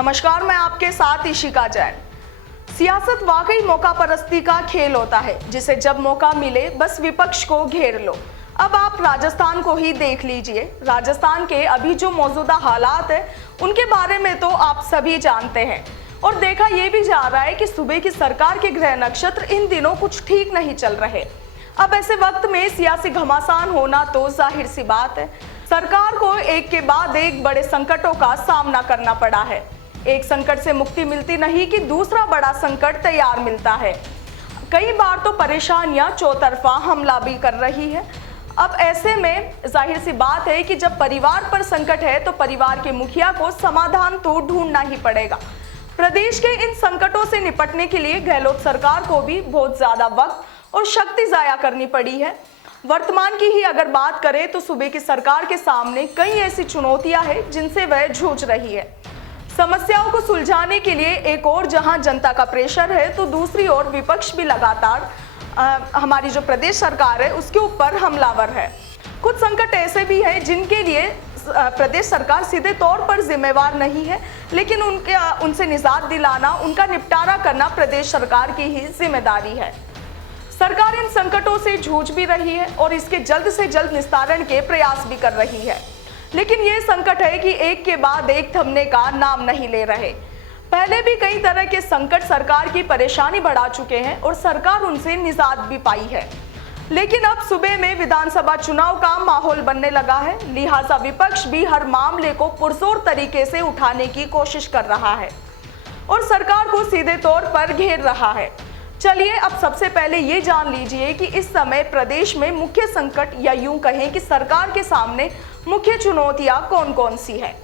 नमस्कार, मैं आपके साथ इशिका जैन। सियासत वाकई मौका परस्ती का खेल होता है, जिसे जब मौका मिले बस विपक्ष को घेर लो। अब आप राजस्थान को ही देख लीजिए। राजस्थान के अभी जो मौजूदा हालात है उनके बारे में तो आप सभी जानते हैं और देखा यह भी जा रहा है कि सूबे की सरकार के ग्रह नक्षत्र इन दिनों कुछ ठीक नहीं चल रहे। अब ऐसे वक्त में सियासी घमासान होना तो जाहिर सी बात है। सरकार को एक के बाद एक बड़े संकटों का सामना करना पड़ा है। एक संकट से मुक्ति मिलती नहीं कि दूसरा बड़ा संकट तैयार मिलता है। कई बार तो परेशानियां चौतरफा हमला भी कर रही है। अब ऐसे में जाहिर सी बात है कि जब परिवार पर संकट है तो परिवार के मुखिया को समाधान तो ढूंढना ही पड़ेगा। प्रदेश के इन संकटों से निपटने के लिए गहलोत सरकार को भी बहुत ज्यादा वक्त और शक्ति जाया करनी पड़ी है। वर्तमान की ही अगर बात करें तो सूबे की सरकार के सामने कई ऐसी चुनौतियां हैं जिनसे वह जूझ रही है। समस्याओं को सुलझाने के लिए एक और जहां जनता का प्रेशर है तो दूसरी ओर विपक्ष भी लगातार हमारी जो प्रदेश सरकार है उसके ऊपर हमलावर है। कुछ संकट ऐसे भी हैं जिनके लिए प्रदेश सरकार सीधे तौर पर जिम्मेवार नहीं है, लेकिन उनसे निजात दिलाना, उनका निपटारा करना प्रदेश सरकार की ही जिम्मेदारी है। सरकार इन संकटों से जूझ भी रही है और इसके जल्द से जल्द निस्तारण के प्रयास भी कर रही है, लेकिन ये संकट है कि एक के बाद एक थमने का नाम नहीं ले रहे। पहले भी कई तरह के संकट सरकार की परेशानी बढ़ा चुके हैं और सरकार उनसे निजात भी पाई है, लेकिन अब सूबे में विधानसभा चुनाव का माहौल बनने लगा है, लिहाजा विपक्ष भी हर मामले को पुरजोर तरीके से उठाने की कोशिश कर रहा है और सरकार को सीधे तौर पर घेर रहा है। चलिए अब सबसे पहले ये जान लीजिए कि इस समय प्रदेश में मुख्य संकट या यूं कहें कि सरकार के सामने मुख्य चुनौतियां कौन कौन सी हैं।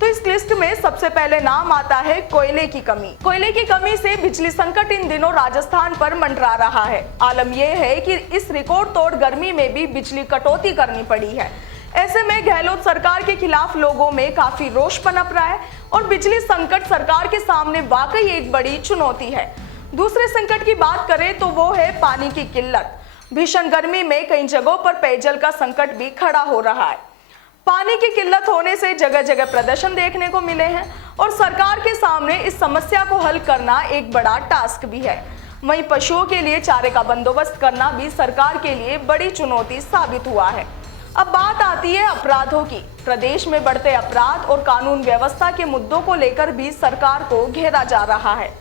तो इस लिस्ट में सबसे पहले नाम आता है कोयले की कमी। कोयले की कमी से बिजली संकट इन दिनों राजस्थान पर मंडरा रहा है। आलम यह है कि इस रिकॉर्ड तोड़ गर्मी में भी बिजली कटौती करनी पड़ी है। ऐसे में गहलोत सरकार के खिलाफ लोगों में काफी रोष पनप रहा है और बिजली संकट सरकार के सामने वाकई एक बड़ी चुनौती है। दूसरे संकट की बात करें तो वो है पानी की किल्लत। भीषण गर्मी में कई जगहों पर पेयजल का संकट भी खड़ा हो रहा है। पानी की किल्लत होने से जगह जगह प्रदर्शन देखने को मिले हैं और सरकार के सामने इस समस्या को हल करना एक बड़ा टास्क भी है। वहीं पशुओं के लिए चारे का बंदोबस्त करना भी सरकार के लिए बड़ी चुनौती साबित हुआ है। अब बात आती है अपराधों की। प्रदेश में बढ़ते अपराध और कानून व्यवस्था के मुद्दों को लेकर भी सरकार को घेरा जा रहा है।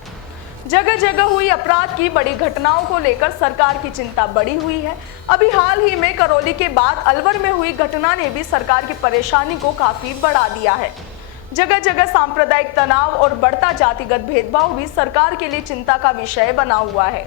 जगह जगह हुई अपराध की बड़ी घटनाओं को लेकर सरकार की चिंता बढ़ी हुई है। अभी हाल ही में करौली के बाद अलवर में हुई घटना ने भी सरकार की परेशानी को काफी बढ़ा दिया है। जगह जगह सांप्रदायिक तनाव और बढ़ता जातिगत भेदभाव भी सरकार के लिए चिंता का विषय बना हुआ है।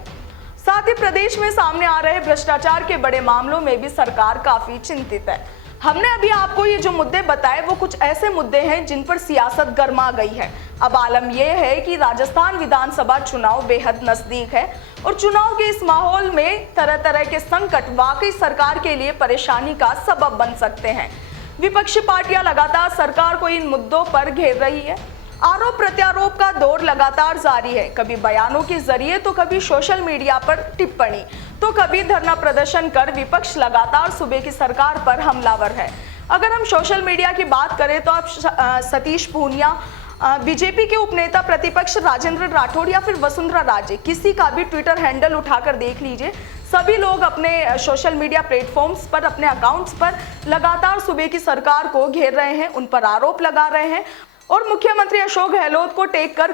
साथ ही प्रदेश में सामने आ रहे भ्रष्टाचार के बड़े मामलों में भी सरकार काफी चिंतित है। हमने अभी आपको ये जो मुद्दे बताए वो कुछ ऐसे मुद्दे हैं जिन पर सियासत गर्मा गई है। अब आलम यह है कि राजस्थान विधानसभा चुनाव बेहद नजदीक है और चुनाव के इस माहौल में तरह तरह के संकट वाकई सरकार के लिए परेशानी का सबब बन सकते हैं। विपक्षी पार्टियां लगातार सरकार को इन मुद्दों पर घेर रही है। आरोप प्रत्यारोप का दौर लगातार जारी है, कभी बयानों के जरिए तो कभी सोशल मीडिया पर टिप्पणी तो कभी धरना प्रदर्शन कर विपक्ष लगातार सूबे की सरकार पर हमलावर है। अगर हम सोशल मीडिया की बात करें तो आप सतीश पूनिया, बीजेपी के उपनेता प्रतिपक्ष राजेंद्र राठौड़ या फिर वसुंधरा राजे, किसी का भी ट्विटर हैंडल उठाकर देख लीजिए। सभी लोग अपने सोशल मीडिया प्लेटफॉर्म्स पर, अपने अकाउंट्स पर लगातार सूबे की सरकार को घेर रहे हैं, उन पर आरोप लगा रहे हैं और मुख्यमंत्री अशोक गहलोत को टेक कर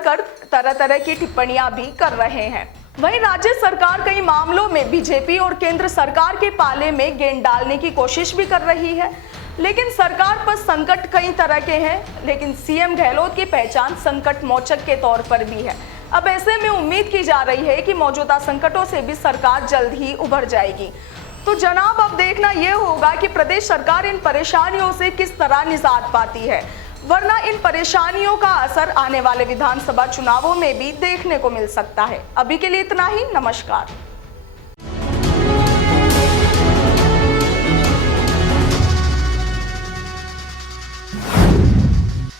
तरह तरह की टिप्पणियां भी कर रहे हैं। वहीं राज्य सरकार कई मामलों में बीजेपी और केंद्र सरकार के पाले में गेंद डालने की कोशिश भी कर रही है, लेकिन सरकार पर संकट कई तरह के हैं, लेकिन सीएम गहलोत की पहचान संकट मोचक के तौर पर भी है। अब ऐसे में उम्मीद की जा रही है कि मौजूदा संकटों से भी सरकार जल्द ही उभर जाएगी। तो जनाब अब देखना यह होगा कि प्रदेश सरकार इन परेशानियों से किस तरह निजात पाती है, वरना इन परेशानियों का असर आने वाले विधानसभा चुनावों में भी देखने को मिल सकता है। अभी के लिए इतना ही। नमस्कार।